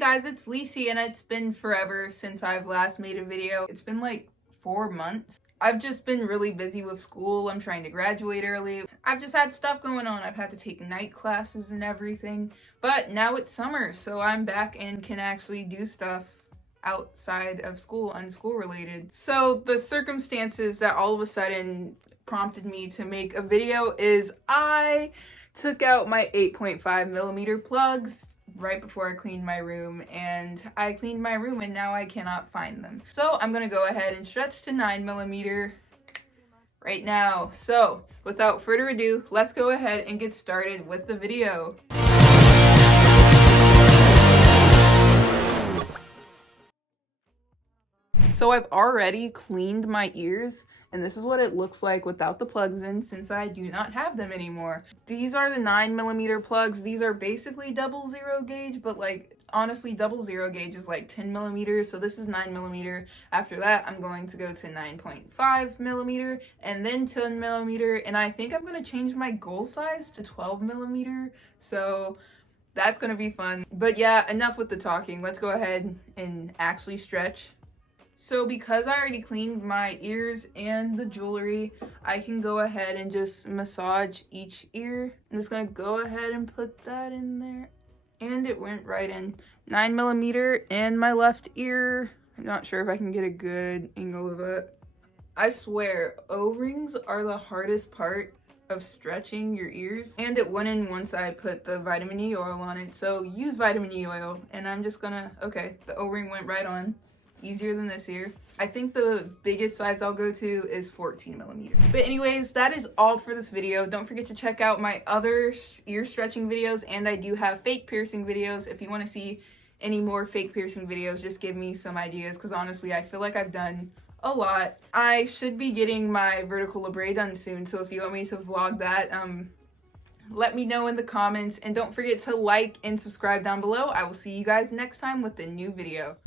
guys, it's Lisi, and it's been forever since I've last made a video. It's been like 4 months. I've just been really busy with school. I'm trying to graduate early. I've just had stuff going on. I've had to take night classes and everything. But now it's summer, so I'm back and can actually do stuff outside of school, unschool related. So the circumstances that all of a sudden prompted me to make a video is I took out my 8.5mm plugs right before I cleaned my room, and I cleaned my room and now I cannot find them. So I'm gonna go ahead and stretch to 9mm right now. So without further ado, let's go ahead and get started with the video. So I've already cleaned my ears, and this is what it looks like without the plugs in, since I do not have them anymore. These are the 9mm plugs. These are basically 00 gauge, but like honestly 00 gauge is like 10mm, so this is 9mm. After that, I'm going to go to 9.5mm and then 10mm, and I think I'm going to change my goal size to 12mm, so that's going to be fun. But yeah, enough with the talking. Let's go ahead and actually stretch. So because I already cleaned my ears and the jewelry, I can go ahead and just massage each ear. I'm just gonna go ahead and put that in there. And it went right in. 9mm in my left ear. I'm not sure if I can get a good angle of it. I swear, O-rings are the hardest part of stretching your ears. And it went in once I put the vitamin E oil on it. So use vitamin E oil. And I'm just gonna, okay, the O-ring went right on. Easier than this ear. I think the biggest size I'll go to is 14mm. But anyways, that is all for this video. Don't forget to check out my other ear stretching videos, and I do have fake piercing videos. If you want to see any more fake piercing videos, just give me some ideas, because honestly I feel like I've done a lot. I should be getting my vertical labrae done soon, so if you want me to vlog that, let me know in the comments, and don't forget to like and subscribe down below. I will see you guys next time with a new video.